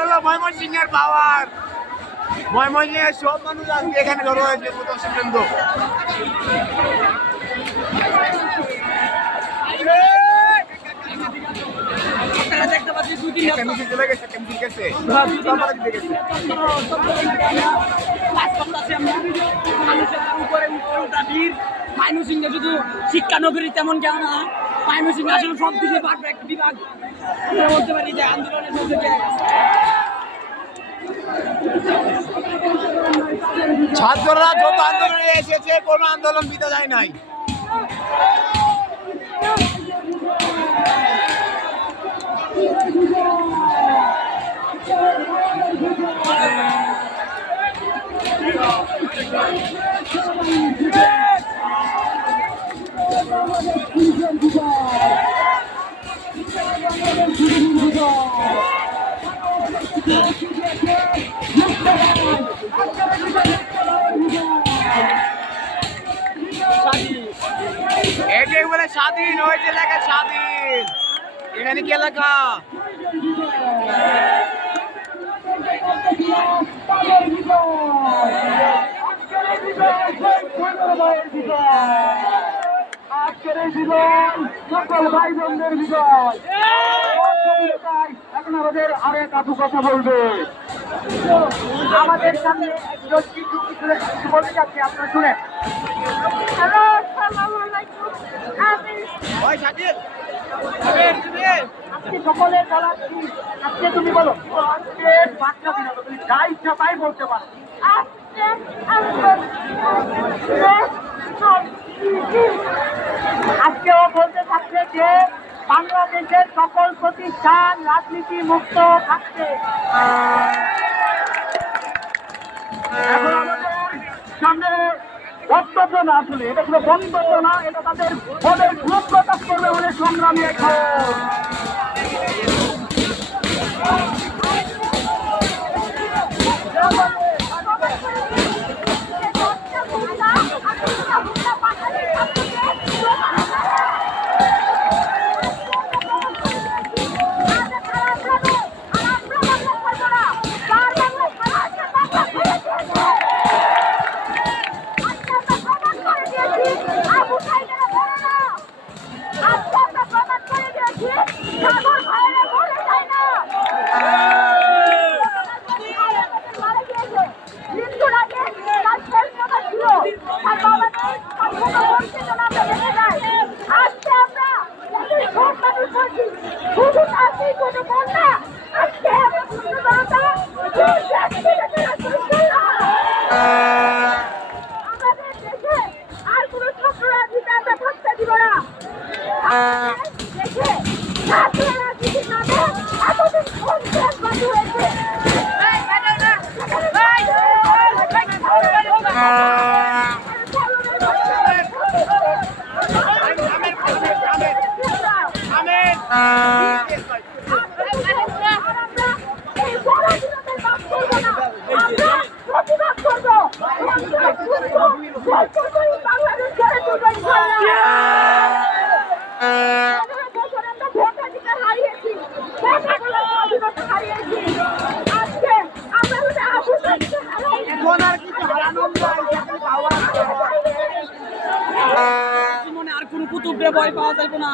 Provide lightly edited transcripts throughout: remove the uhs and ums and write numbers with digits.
হলো ময়মনসিংহের পাওয়ার। ময়মনসিংহের সব মানুষ আজকে এখানে জড়ো হয়েছে প্রদর্শন কেন্দ্র। দেখতে পাচ্ছি চলে গেছে কেমন গেছে ময়মনসিংহে শুধু শিক্ষানগরী তেমন কেমন না, ময়মনসিংহে আসলে সব দিকে পারবে একটা বিভাগ আমরা বলতে পারি যে আন্দোলনের মধ্যে ছাত্ররা যত আন্দোলনে এসেছে কোনো আন্দোলন বিতে যায় নাই। এটাই বলে স্বাধীন হয়েছে, লেখা স্বাধীন। এখানে কি লেখা? আজকের এই বিজয় সকল ভাই বোনদের বিজয়। এখন আমাদের আরেক আপু কথা বলবে। আমাদের সামনে একজন কিছু বলতে চাচ্ছি, আপনারা শুনেন। হ্যালো, আসসালামু আলাইকুম। আজকে সকলের বলা, আজকে তুমি বলো। আজকে বাচ্চা দিন, তুমি যা ইচ্ছা তাই বলতে পারো। আজকেও বলতে থাকছে যে বাংলাদেশের সকল প্রতিষ্ঠান রাজনীতি মুক্ত থাকছে। এখন আমাদের সামনে বক্তব্য না, আসলে এটা কোনো বক্তব্য না, এটা তাদের পদের গ্রুপ প্রকাশ করবে বলে সংগ্রামী এখন। জীবনে আর কোনো কুতুবরে ভয় পাওয়া যাবে না।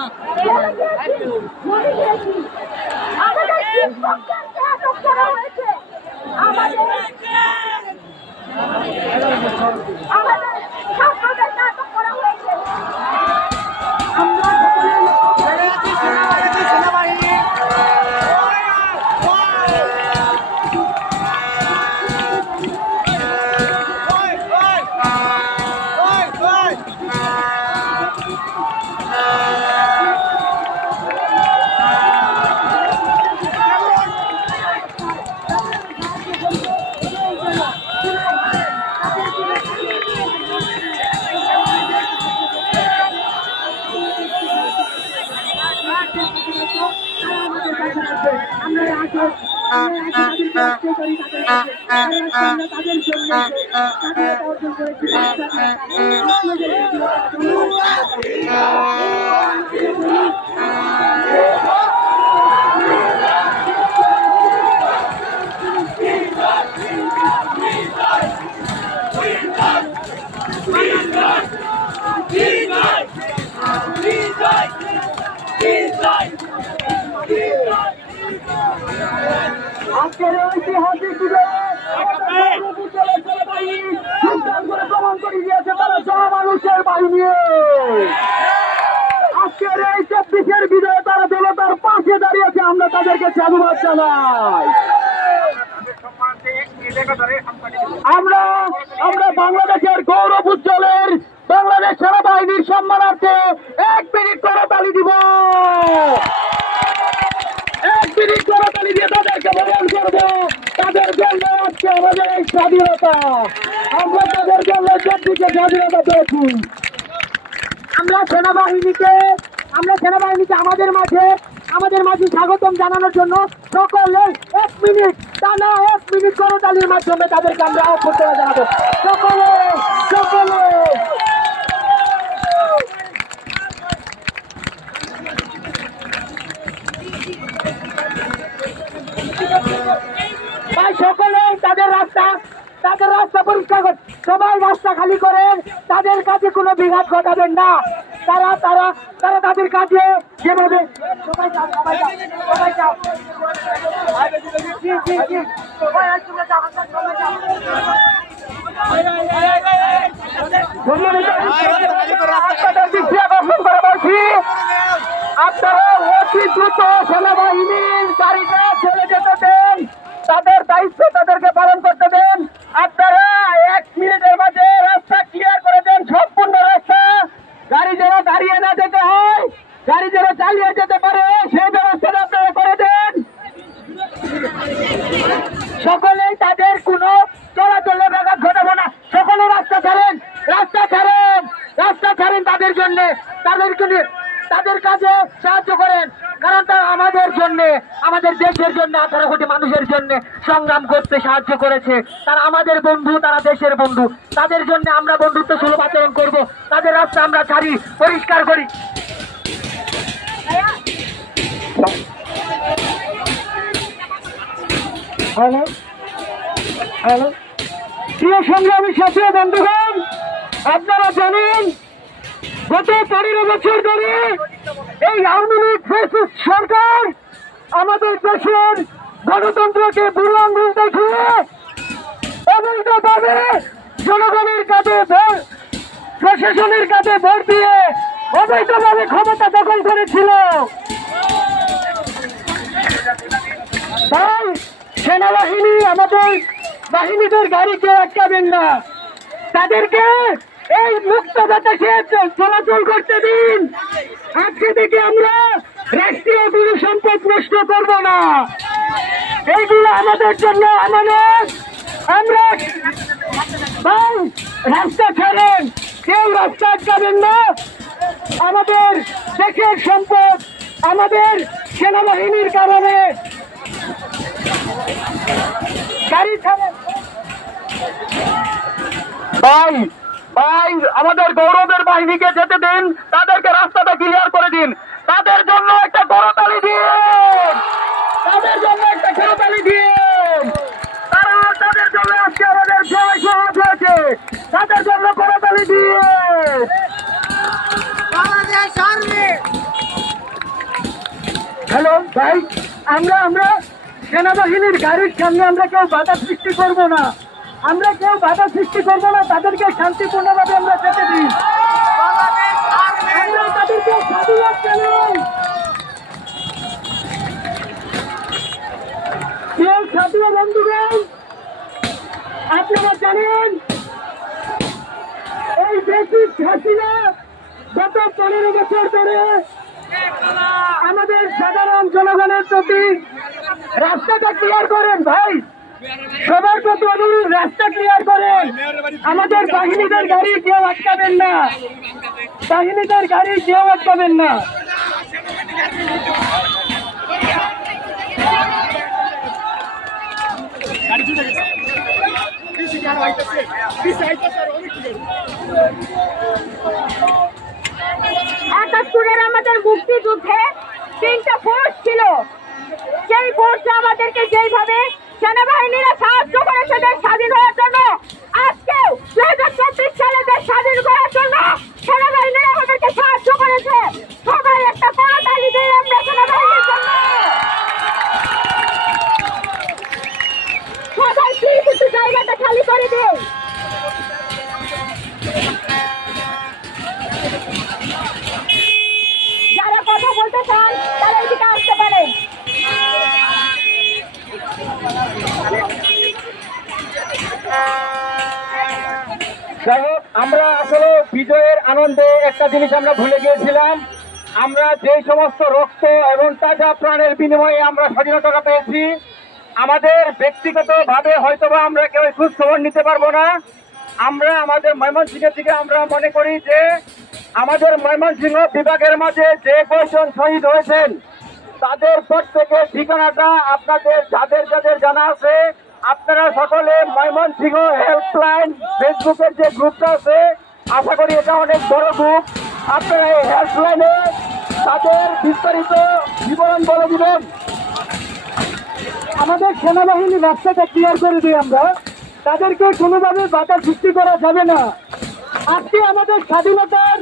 তাদের জন্য আজকের ঐতিহাসিক বিজয়ে প্রমাণ করে দিয়েছে তারা জনমানুষের বাহিনী। আজকের এই 24-এর বিজয়ে তারা জনতার পাশে দাঁড়িয়েছে, আমরা তাদেরকে সাধুবাদ জানাই। আমরা আমরা বাংলাদেশের গৌরব উজ্জ্বলের বাংলাদেশ সেনাবাহিনীর সম্মানার্থে 1 মিনিট করে তালি দিব। 1 মিনিট করে তালি দিয়ে তাদেরকে বরণ করবো। তাদের জন্য আজকে আমাদের এই স্বাধীনতা, আমরা তাদের জন্য 24-এ স্বাধীনতা পেয়েছি। আমরা সেনাবাহিনীকে আমাদের মাঝে স্বাগতম জানানোর জন্য সকলে 1 মিনিট টানা 1 মিনিট করে তালির মাধ্যমে তাদেরকে আমরা অভ্যর্থনা জানাবো। সকলে সকলে ভাই সকলে তাদের রাস্তা পরিষ্কার করেন, সবাই রাস্তা খালি করেন, তাদের কাছে কোনো বিঘাত ঘটাবেন না। তারা তারা তারা তাদের কাছে যেভাবে সবাই যাও, সবাই যাও, সবাই যাও। জি, জি, জি। সবাই একসঙ্গে যাও, সবাই যাও। আপনাদের দৃষ্টি আকর্ষণ করে বলছি, আপনারা অতি দ্রুত সেনাবাহিনীর গাড়িতে চলে যেতে দেন, তাদের দায়িত্ব তাদেরকে পালন করতে দেন। আপনারা 1 মিনিটের মাঝে রাস্তা ক্লিয়ার করে দেন, সম্পূর্ণ রাস্তা। গাড়ি যেন দাঁড়িয়ে না যেতে হয়, গাড়ি যেন চালিয়ে যেতে পারে সেই ব্যবস্থাটা আপনারা করে দেন। সকলেই তাদের কোনো চলাচলে ব্যাঘাত ঘটাবো না। সকলে রাস্তা ছাড়েন, রাস্তা ছাড়েন, রাস্তা ছাড়েন তাদের জন্য, তাদের কাছে সাহায্য করেন। কারণ তারা আমাদের জন্য, আমাদের দেশের জন্য, 18 কোটি মানুষের জন্য সংগ্রাম করতে সাহায্য করেছে। তারা আমাদের বন্ধু, তারা দেশের বন্ধু। তাদের জন্য আমরা বন্ধুত্ব সুলভ আচরণ করবো। তাদের রাস্তা আমরা ছাড়ি, পরিষ্কার করি। হ্যালো হ্যালো প্রিয় সংগ্রামী সাথী বন্ধুগণ, আপনারা জানেন গত 15 বছর ধরে এই আওয়ামী লীগ ফ্যাসিস্ট সরকার আমাদের দেশের গণতন্ত্রকে বুড়াঙ্গুল দেখিয়ে অবৈধভাবে জনগণের কাছে প্রশাসনের কাছে ভোট দিয়ে অবৈধভাবে ক্ষমতা দখল করেছিল। তাই সেনাবাহিনী আমাদের বাহিনীদের গাড়িকে আটকাবেন না, তাদেরকে এই মুক্ত বাতাসে চলাচল করতে দিন। আজকে থেকে আমরা রাষ্ট্রীয় কোনো সম্পদ নষ্ট করব না, এইগুলো আমাদের জন্য আমানত। আমরা ভাই রাস্তা ছাড়েন, কেউ রাস্তা আটকাবেন না। আমাদের দেশের সম্পদ আমাদের সেনাবাহিনীর কারণে গাড়ি ছাড়েন। ভাই ভাই আমাদের গৌরবের বাহিনীকে যেতে দিন, তাদেরকে রাস্তাটা ক্লিয়ার করে দিন। তাদের জন্য একটা করতালি দিন, তাদের জন্য একটা করতালি দিন। তারা তাদের জন্য আজকে আমাদের জয় সহজ হয়েছে, তাদের জন্য করতালি দিন। হ্যালো ভাই, আমরা সেনাবাহিনীর গাড়ির সামনে আমরা কেউ বাধা সৃষ্টি করব না, আমরা কেউ বাধা সৃষ্টি করবো না। তাদেরকে শান্তিপূর্ণভাবে আমরা যেতে দিই, আমরা তাদেরকে সাধুবাদ জানাই। কেউ সাধুবাদ বন্ধুগণ, আপনারা জানেন এই দেশের হাসিনা গত 15 বছর ধরে আমাদের সাধারণ জনগণের প্রতি রাস্তাটা ক্লিয়ার করেন। ভাই সবার প্রতি অনুরোধ, রাস্তা ক্লিয়ার করেন। আমাদের বাহিনীদের গাড়ি কেউ আটকাবেন না, বাহিনীদের গাড়ি কেউ আটকাবেন না। একাত্তরের আমাদের মুক্তিযুদ্ধে 3টা ফোর্স ছিল, সেই ফোর্সে আমাদেরকে যেইভাবে সেনাবাহিনীরা সাহায্য করেছে দেশ স্বাধীন হওয়ার জন্য, আজকেও 2024 সালে দেশ স্বাধীন করার জন্য সেনাবাহিনীরা আমাদেরকে সাহায্য করেছে। সবাই একটা করতালি দিই আমরা সেনাবাহিনীর জন্য। করে দিই। যারা কথা বলতে চান তারা এদিকে আসতে পারেন। যাই হোক, আমরা আসলে বিজয়ের আনন্দে একটা জিনিস আমরা ভুলে গিয়েছিলাম। আমরা যে সমস্ত রক্ত এবং তাজা প্রাণের বিনিময়ে আমরা স্বাধীনতাটা পেয়েছি, আমাদের ব্যক্তিগতভাবে হয়তোবা আমরা কেউ খোঁজ খবর নিতে পারবো না। আমরা আমাদের ময়মনসিংহ থেকে আমরা মনে করি যে আমাদের ময়মনসিংহ বিভাগের মাঝে যে কয়েকজন শহীদ হয়েছেন তাদের প্রত্যেকের ঠিকানাটা আপনাদের যাদের যাদের জানা আছে, আপনারা সকলে ময়মনসিংহ হেল্পলাইন ফেসবুকের যে গ্রুপটা আছে, আশা করি এটা অনেক বড় গ্রুপ, আপনারা এই হেল্পলাইনে তাদের বিস্তারিত বিবরণ বলে দিবেন। আমাদের সেনাবাহিনী রাস্তাটা ক্লিয়ার করে দিই আমরা, তাদেরকে কোনোভাবে বাধা সৃষ্টি করা যাবে না। আজকে আমাদের স্বাধীনতার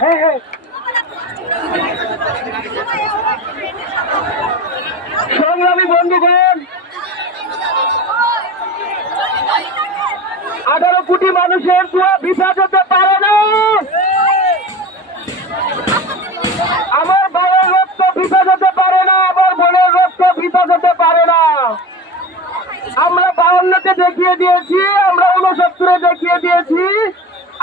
হ্যাঁ সংগ্রামী বন্ধুগণ, 18 কোটি মানুষের দোয়া বিফাজ হতে পারে না। আমার বাবার রক্ত বিফাজ হতে পারে না, আমার বোনের রক্ত বিফাজ হতে পারে না। আমরা 52-তে দেখিয়ে দিয়েছি, আমরা 69-এ দেখিয়ে দিয়েছি,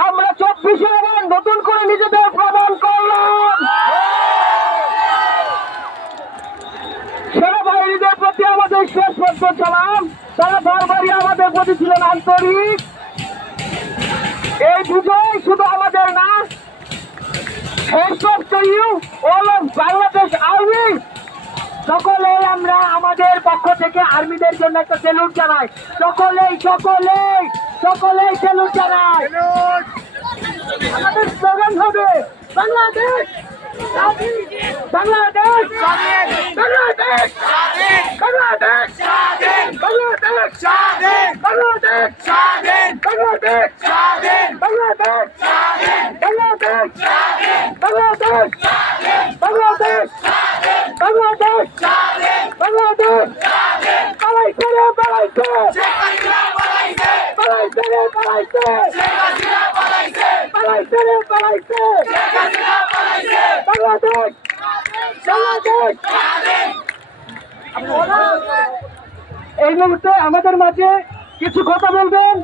আমরা 24-এ আবার নতুন করে নিজেদের প্রমাণ করলাম। সেনাবাহিনীদের প্রতি আমাদের শেষ পর্যন্ত সালাম। তারা বারবারই আমাদের প্রতি ছিলেন আন্তরিক। এই বিজয় শুধু আমাদের না, hats off to you all of Bangladesh Army. সকলেই আমরা আমাদের পক্ষ থেকে আর্মিদের জন্য একটা স্যালুট জানাই। সকলেই সকলেই সকলেই স্যালুট জানাই। আমাদের স্লোগান হবে বাংলাদেশ বাংলাদেশ বাংলাদেশ বাংলাদেশ বাংলাদেশ বাংলাদেশ বাংলাদেশ বাংলাদেশ বাংলাদেশ বাংলাদেশ বাংলাদেশ বাংলাদেশ বাংলাদেশ পালাইছে রে পালাইছে পালাইছে রে পালাইছে পালাইছে রে পালাইছে বাংলাদেশ বাংলাদেশ। এই মুহূর্তে আমাদের মাঝে কিছু কথা বলবেন।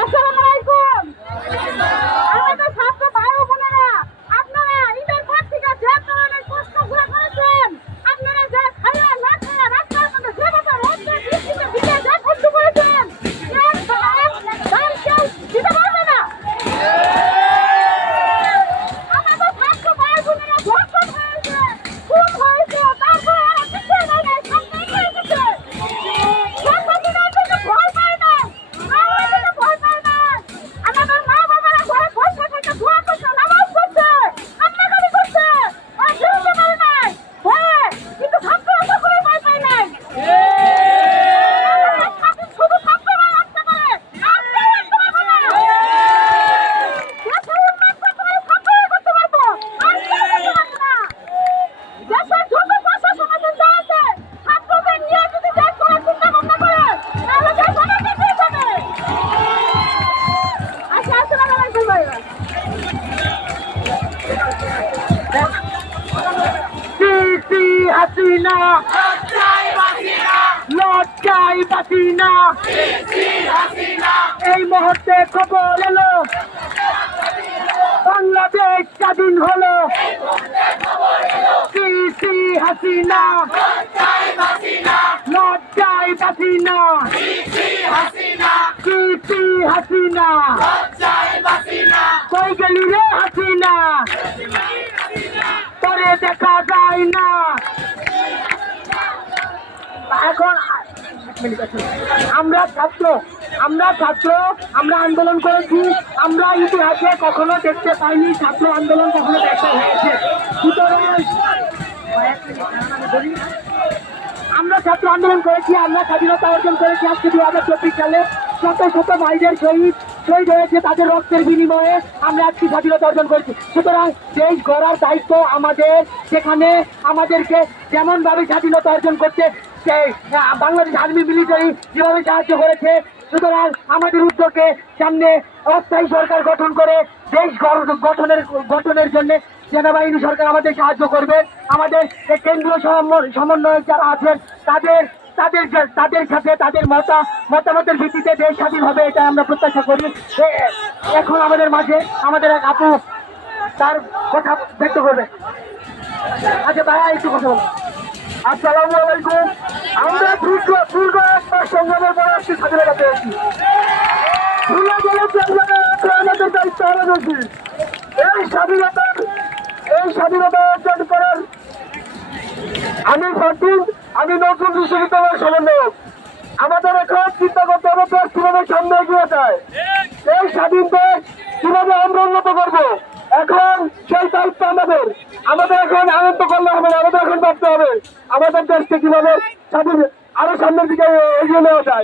আসসালামু আলাইকুম। আমাদের ছাত্র ভাই ও বোনেরা, আপনারা ঈদের পর থেকে যে ধরনের কষ্টগুলো করেছেন, আপনারা যে খাইয়া না খাইয়া রাস্তার মধ্যে যে বছর রোদে বৃষ্টিতে ভিজে যে কষ্ট করেছেন, এর দাম কেউ দিতে পারবে না। আমাদের ছাত্র ভাই বোনেরা ধর্ষণ হয়েছে, খুন হয়েছে, তারপরে ওরা পিছিয়ে নেয় নাই, সামনে এগিয়ে এসেছে। স্বাধীনতার জন্য ভয় পায় না, আমাদের ভয় পায় না। আমাদের মা বাবারা ঘরে বসে থেকে দোয়া করছে, নামাজ পড়ছে, কান্নাকাটি করছে, ওরা ফিরতে পারে নাই ভয়ে, কিন্তু ছাত্ররা সকলেই ভয় পায় নাই। শুধু ছাত্ররাই আসতে পারে, আর কেউ আসতে পারবে না। দেশের উন্নয়ন করতে পারে, ছাত্ররাই করতে পারবো, আর কেউ করতে পারবে না। দেশের যত প্রশাসন আছে যা আছে, ছাত্রদের নিয়ে যদি দেশ করার চিন্তা ভাবনা করে, তাহলে দেশ অনেক এগিয়ে যাবে। আচ্ছা, আসসালামু আলাইকুম ভাইরা। সিসি হাসিনা লজ্জায় বাসিনা, এই মুহূর্তে খবর এলো বাংলাদেশ স্বাধীন হলো। সিসি হাসিনা লজ্জায় বাসিনা, সিসি হাসিনা কই গেলি রে হাসিনা, পরে দেখা যায় না। এখন আমরা ছাত্র আমরা আন্দোলন করেছি, আমরা ইতিহাসে কখনো দেখতে পাইনি ছাত্র আন্দোলন কখনো দেখা হয়েছে। সুতরাং আমরা ছাত্র আন্দোলন করেছি, আমরা স্বাধীনতা অর্জন করেছি। আজকে 2024 সালে শত শত ভাইদের শহীদ হয়েছে, তাদের রক্তের বিনিময়ে আমরা আজকে স্বাধীনতা অর্জন করেছি। সুতরাং দেশ গড়ার দায়িত্ব আমাদের, সেখানে আমাদেরকে যেমন ভাবে স্বাধীনতা অর্জন করতে বাংলাদেশ আর্মি মিলিটারি যেভাবে সাহায্য করেছে, সুতরাং আমাদের উদ্যোগকে সামনে অস্থায়ী সরকার গঠন করে দেশ গঠনের জন্য সেনাবাহিনী সরকার আমাদের সাহায্য করবে। আমাদের কেন্দ্রীয় সমন্বয়ক যারা আছেন তাদের সাথে তাদের মতামতের ভিত্তিতে দেশ স্বাধীন হবে, এটা আমরা প্রত্যাশা করি। এখন আমাদের মাঝে আমাদের এক আপু তার কথা ব্যক্ত করবে। আচ্ছা ভাইয়া একটু কথা বলুন। আসসালামু আলাইকুম। আমরা দীর্ঘ 1 মাস সংগ্রামের পরে একটি স্বাধীনতা পেয়েছি। ভুলে গেলে আমাদের দায়িত্ব আরো বেশি। এই স্বাধীনতা অর্জন করার আমি নতুন বিশ্ববিদ্যালয়ের সমন্বয়ক। আমাদের এখন চিন্তা করতে হবে দেশ কিভাবে সামনে এগিয়ে যায়, এই স্বাধীন দেশ কিভাবে আমরা উন্নত করবো। এখন সেই দায়িত্ব আমাদের এখন আনন্দ করলে হবে না, আমাদের এখন ভাবতে হবে আমাদের দেশকে কিভাবে স্বাধীন আরো সামনের দিকে এগিয়ে নেওয়া যায়।